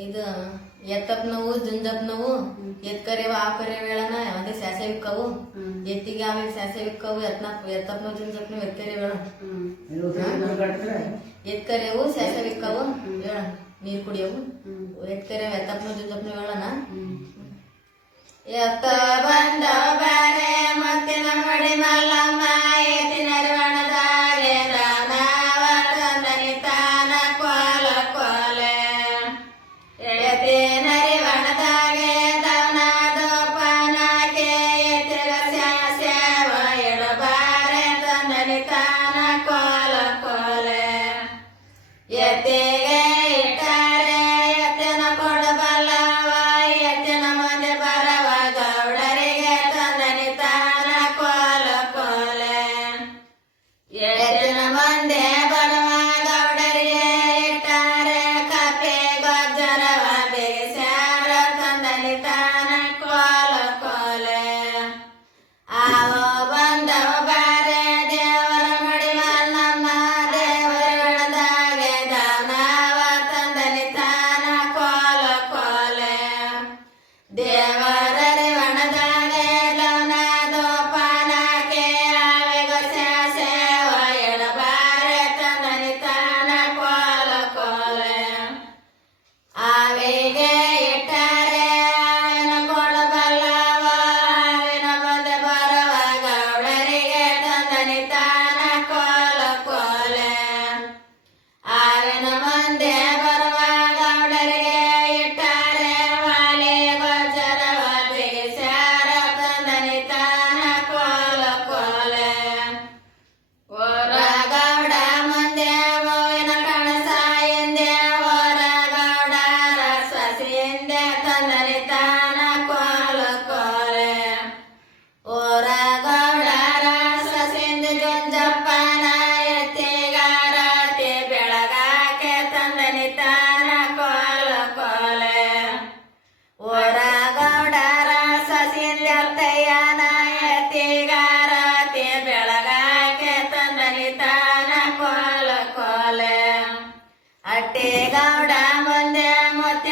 ಇದು ಎತ್ತಪ್ ನೋವು ಜುಂಜಪ್ಪ ನೋವು ಎತ್ ಕರೆವ ಆ ಕರೆವ ಅದೇ ಸ್ಯಾಸೆ ವಿಕ್ಕವು ಎತ್ತಿಗೆ ಆಮೇಲೆ ಸ್ಯಾಸೆ ವಿಕ್ಕವು ಎತ್ನ ಎತ್ತಪ್ ನೋವು ಜುಂಜಪ್ ನೋವು ಎತ್ಕರೆ ಹೇಳ ಎತ್ಕರೆವು ಸ್ಯಾಸೆ ವಿಕ್ಕವು ಹೇಳ ನೀರು ಕುಡಿಯವು. ಎತ್ಕರೆವ ಎತ್ತಪ್ ನೋವು ಜುಂಜಪ್ ನೋವು ಹೇಳಣ ಎತ್ತ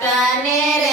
কাটানের